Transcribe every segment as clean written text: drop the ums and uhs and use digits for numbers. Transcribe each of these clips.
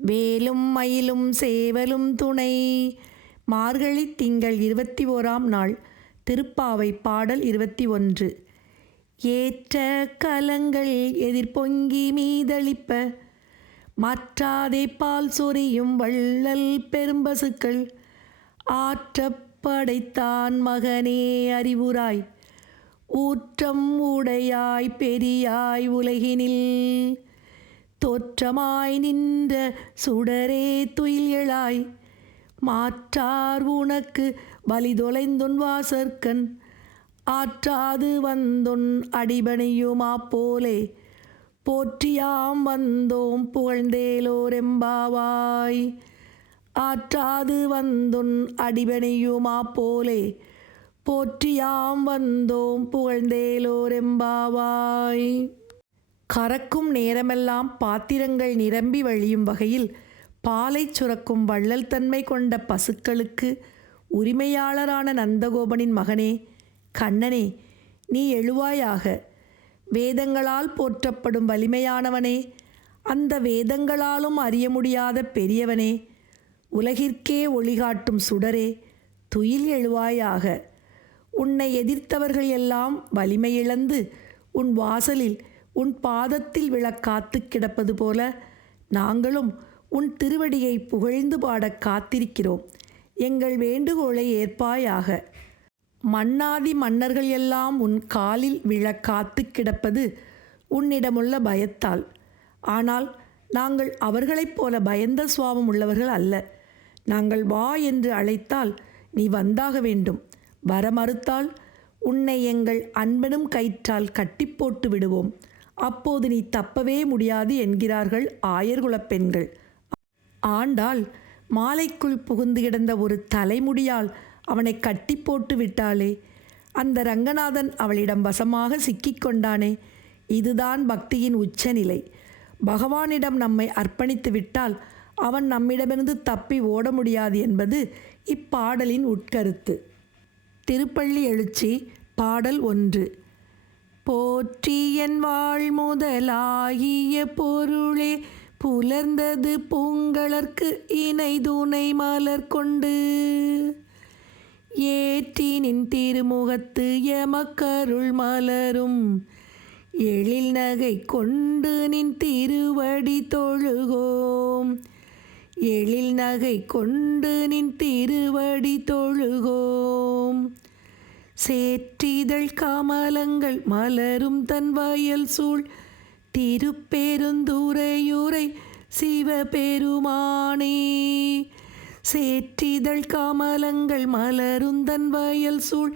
வேலும் மயிலும் சேவலும் துணை. மார்கழி திங்கள் 21ஆம் நாள். திருப்பாவை பாடல் 21. ஏற்ற கலங்கள் எதிர்பொங்கி மீதளிப்ப, மாற்றாதே பால் சொரியும் வள்ளல் பெரும்பசுக்கள், ஆற்றப் படைத்தான் மகனே அறிவுராய், ஊற்றம் உடையாய் பெரியாய் உலகினில், தோற்றமாய் நின்ற சுடரே துயில் எழாய், மாற்றார் உனக்கு வலிதொலைந்துன் வாசற்கண், ஆற்றாது வந்தொன் அடிபணியுமா போலே, போற்றியாம் வந்தோம் புகழ்ந்தேலோரெம்பாவாய், ஆற்றாது வந்தொன் அடிபணியுமா போலே, போற்றியாம் வந்தோம் புகழ்ந்தேலோரெம்பாவாய். கறக்கும் நேரமெல்லாம் பாத்திரங்கள் நிரம்பி வழியும் வகையில் பாலை சுரக்கும் வள்ளல் தன்மை கொண்ட பசுக்களுக்கு உரிமையாளரான நந்தகோபனின் மகனே கண்ணனே, நீ எழுவாயாக. வேதங்களால் போற்றப்படும் வலிமையானவனே, அந்த வேதங்களாலும் அறிய முடியாத பெரியவனே, உலகிற்கே ஒளிகாட்டும் சுடரே, துயில் எழுவாயாக. உன்னை எதிர்த்தவர்கள் எல்லாம் வலிமையிழந்து உன் வாசலில் உன் பாதத்தில் விழ காத்து கிடப்பது போல நாங்களும் உன் திருவடியை புகழ்ந்து பாட காத்திருக்கிறோம். எங்கள் வேண்டுகோளை ஏற்பாயாக. மன்னாதி மன்னர்கள் எல்லாம் உன் காலில் விழ காத்து கிடப்பது உன்னிடமுள்ள பயத்தால். ஆனால் நாங்கள் அவர்களைப் போல பயந்த சுவாபம் உள்ளவர்கள் அல்ல. நாங்கள் வா என்று அழைத்தால் நீ வந்தாக வேண்டும். வர மறுத்தால் உன்னை எங்கள் அன்பனும் கயிற்றால் கட்டி போட்டு விடுவோம். அப்போது நீ தப்பவே முடியாது என்கிறார்கள் ஆயர்குலப் பெண்கள். ஆண்டாள் மாலைக்குள் புகுந்து கிடந்த ஒரு தலைமுடியால் அவனை கட்டி போட்டு விட்டாளே. அந்த ரங்கநாதன் அவளிடம் வசமாக சிக்கிக்கொண்டானே. இதுதான் பக்தியின் உச்சநிலை. பகவானிடம் நம்மை அர்ப்பணித்து விட்டால் அவன் நம்மிடமிருந்து தப்பி ஓட முடியாது என்பது இப்பாடலின் உட்கருத்து. திருப்பள்ளி எழுச்சி பாடல் 1. போற்றி என் வாழ் முதலாகிய பொருளே, புலர்ந்தது பூங்கலர்க்கு இணை துணை மலர் கொண்டு, ஏற்றி நின் திருமுகத்து எமக்கருள் மலரும், எழில் நகை கொண்டு நின் திருவடி தொழுகோம், எழில் நகை கொண்டு நின் திருவடி தொழுகோம். சேற்றிதழ் கமலங்கள் மலரும் தன் வயல் சூழ், திருப்பெருந்துறையுரை சிவபெருமானே, சேற்றிதழ் கமலங்கள் மலரும் தன் வயல் சூழ்,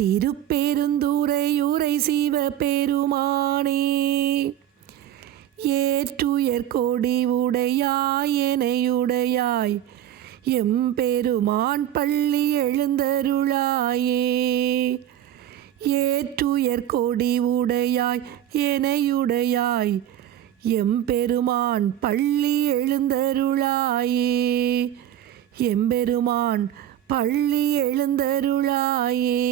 திருப்பெருந்துறையுரை சிவபெருமானே. ஏற்றுயர் கொடி உடையாய் எனையுடையாய், எம்பெருமான் பள்ளி எழுந்தருளாயே, ஏற்றுயர் கொடி உடையாய் எனையுடையாய், எம்பெருமான் பள்ளி எழுந்தருளாயே, எம்பெருமான் பள்ளி எழுந்தருளாயே.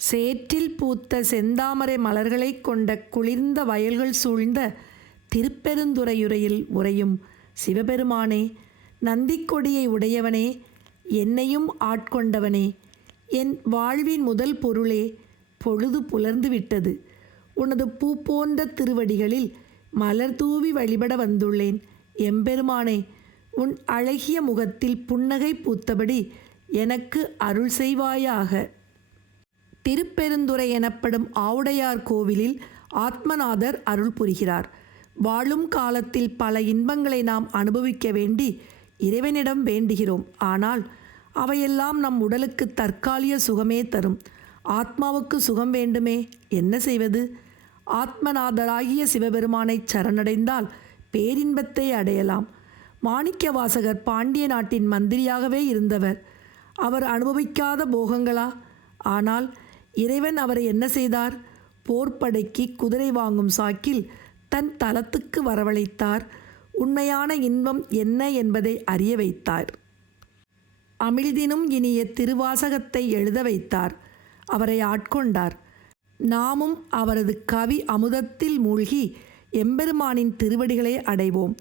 சேற்றில் பூத்த செந்தாமரை மலர்களை கொண்ட குளிர்ந்த வயல்கள் சூழ்ந்த திருப்பெருந்துறையுரையில் உறையும் சிவபெருமானே, நந்திக்கொடியை உடையவனே, என்னையும் ஆட்கொண்டவனே, என் வாழ்வின் முதல் பொருளே, பொழுது புலர்ந்து விட்டது. உனது பூ போன்ற திருவடிகளில் மலர் தூவி வழிபட வந்துள்ளேன். எம்பெருமானே, உன் அழகிய முகத்தில் புன்னகை பூத்தபடி எனக்கு அருள் செய்வாயாக. திருப்பெருந்துறை எனப்படும் ஆவுடையார் கோவிலில் ஆத்மநாதர் அருள் புரிகிறார். வாழும் காலத்தில் பல இன்பங்களை நாம் அனுபவிக்க வேண்டி இறைவனிடம் வேண்டுகிறோம். ஆனால் அவையெல்லாம் நம் உடலுக்கு தற்காலிக சுகமே தரும். ஆத்மாவுக்கு சுகம் வேண்டுமே, என்ன செய்வது? ஆத்மநாதராகிய சிவபெருமானை சரணடைந்தால் பேரின்பத்தை அடையலாம். மாணிக்க வாசகர் பாண்டிய நாட்டின் மந்திரியாகவே இருந்தவர். அவர் அனுபவிக்காத போகங்களா? ஆனால் இறைவன் அவரை என்ன செய்தார்? போர்ப்படைக்கு குதிரை வாங்கும் சாக்கில் தன் தலத்துக்கு வரவழைத்தார். உண்மையான இன்பம் என்ன என்பதை அறிய வைத்தார். அமிழ்தினும் இனிய திருவாசகத்தை எழுத வைத்தார். அவரை ஆட்கொண்டார். நாமும் அவரது கவி அமுதத்தில் மூழ்கி எம்பெருமானின் திருவடிகளை அடைவோம்.